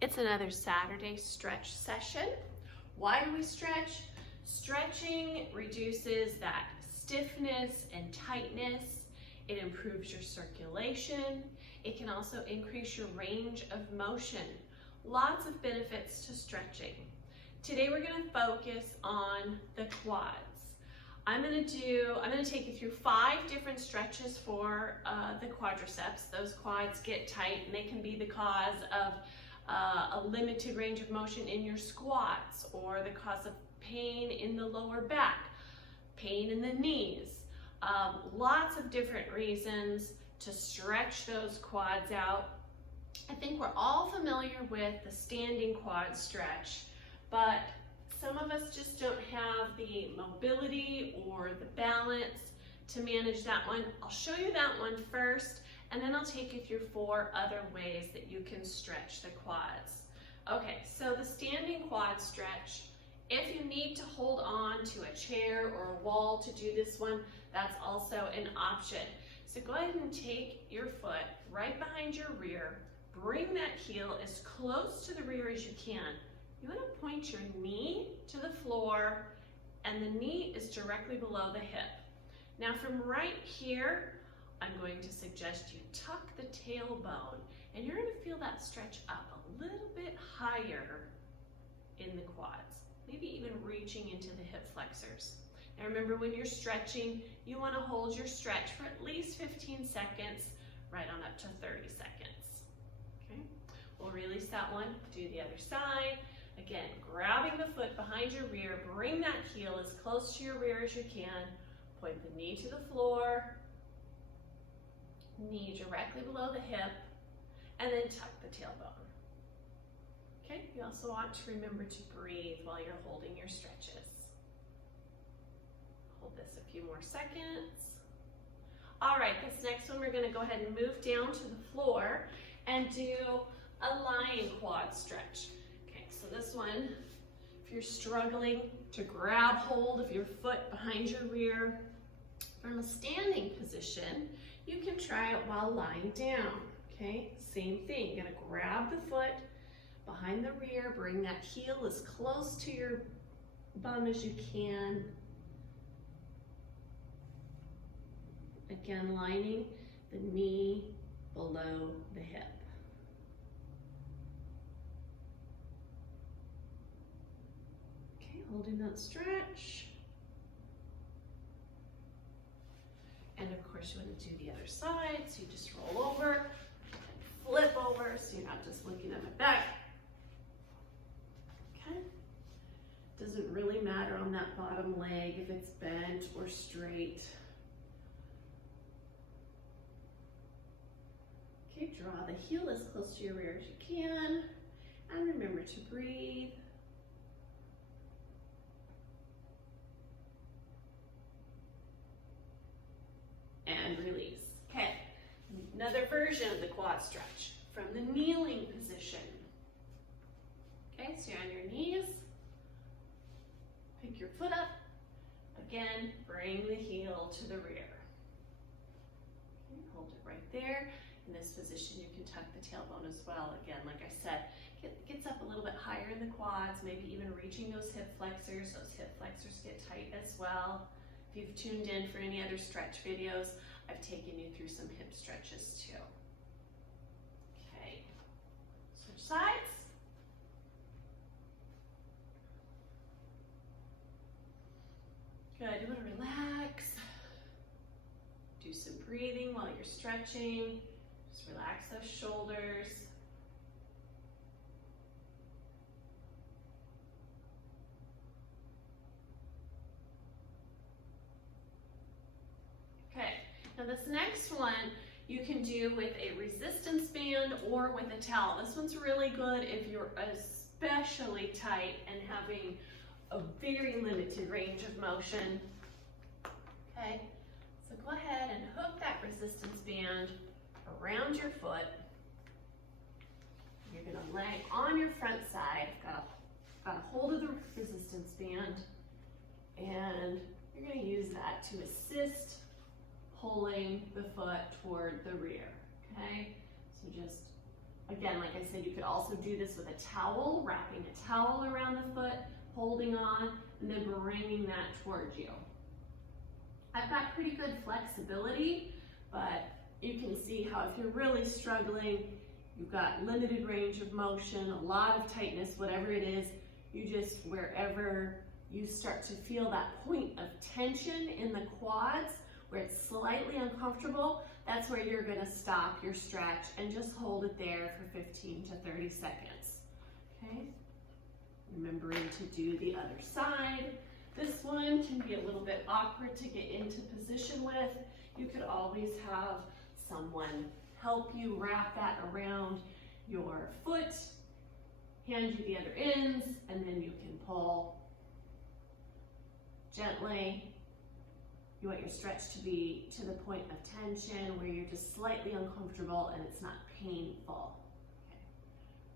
It's another Saturday stretch session. Why do we stretch? Stretching reduces that stiffness and tightness. It improves your circulation. It can also increase your range of motion. Lots of benefits to stretching. Today we're going to focus on the quads. I'm going to take you through 5 different stretches for the quadriceps. Those quads get tight and they can be the cause of a limited range of motion in your squats, or the cause of pain in the lower back, pain in the knees. Lots of different reasons to stretch those quads out. I think we're all familiar with the standing quad stretch, but some of us just don't have the mobility or the balance to manage that one. I'll show you that one first, and then I'll take you through 4 other ways that you can stretch the quads. Okay, so the standing quad stretch, if you need to hold on to a chair or a wall to do this one, that's also an option. So go ahead and take your foot right behind your rear, bring that heel as close to the rear as you can. You want to point your knee to the floor, and the knee is directly below the hip. Now from right here, I'm going to suggest you tuck the tailbone, and you're going to feel that stretch up a little bit higher in the quads, maybe even reaching into the hip flexors. Now remember, when you're stretching, you want to hold your stretch for at least 15 seconds, right on up to 30 seconds. Okay, we'll release that one, do the other side. Again, grabbing the foot behind your rear, bring that heel as close to your rear as you can, point the knee to the floor, knee directly below the hip, and then tuck the tailbone. Okay, you also want to remember to breathe while you're holding your stretches. Hold this a few more seconds. All right, this next one we're going to go ahead and move down to the floor and do a lying quad stretch. So this one, if you're struggling to grab hold of your foot behind your rear from a standing position, you can try it while lying down. Okay, same thing. You're gonna grab the foot behind the rear, bring that heel as close to your bum as you can. Again, lining the knee below the hip. Holding that stretch. And of course you want to do the other side, so you just roll over and flip over, so you're not just looking at my back. Okay. Doesn't really matter on that bottom leg if it's bent or straight. Okay, draw the heel as close to your rear as you can, and remember to breathe. And release. Okay, another version of the quad stretch from the kneeling position. Okay, so you're on your knees, pick your foot up, again, bring the heel to the rear. Okay, hold it right there. In this position, you can tuck the tailbone as well. Again, like I said, gets up a little bit higher in the quads, maybe even reaching those hip flexors. Those hip flexors get tight as well. If you've tuned in for any other stretch videos, I've taken you through some hip stretches too. Okay, switch sides. Good, you want to relax. Do some breathing while you're stretching. Just relax those shoulders. Now this next one you can do with a resistance band or with a towel. This one's really good if you're especially tight and having a very limited range of motion. Okay, so go ahead and hook that resistance band around your foot. You're gonna lay on your front side, got a hold of the resistance band, and you're gonna use that to assist pulling the foot toward the rear, okay? So just Again, like I said, you could also do this with a towel, wrapping a towel around the foot, holding on, and then bringing that towards you. I've got pretty good flexibility, but you can see how if you're really struggling, you've got limited range of motion, a lot of tightness, whatever it is, you just, wherever you start to feel that point of tension in the quads, where it's slightly uncomfortable, that's where you're gonna stop your stretch and just hold it there for 15 to 30 seconds, okay? Remembering to do the other side. This one can be a little bit awkward to get into position with. You could always have someone help you wrap that around your foot, hand you the other ends, and then you can pull gently. You want your stretch to be to the point of tension where you're just slightly uncomfortable and it's not painful. Okay.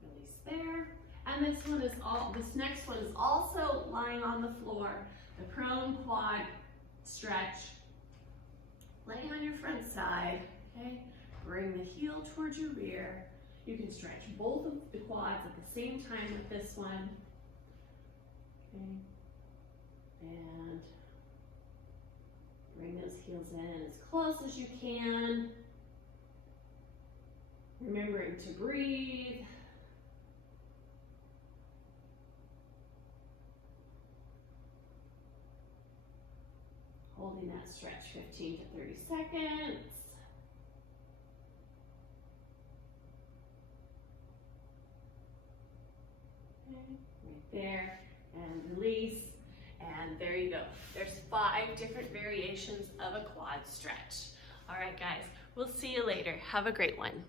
Release there. And this next one is also lying on the floor, the prone quad stretch. Laying on your front side, okay? Bring the heel towards your rear. You can stretch both of the quads at the same time with this one. Okay. And bring those heels in as close as you can. Remembering to breathe. Holding that stretch 15 to 30 seconds. Okay, right there, and release. And there you go. There's 5 different variations of a quad stretch. All right, guys, we'll see you later. Have a great one.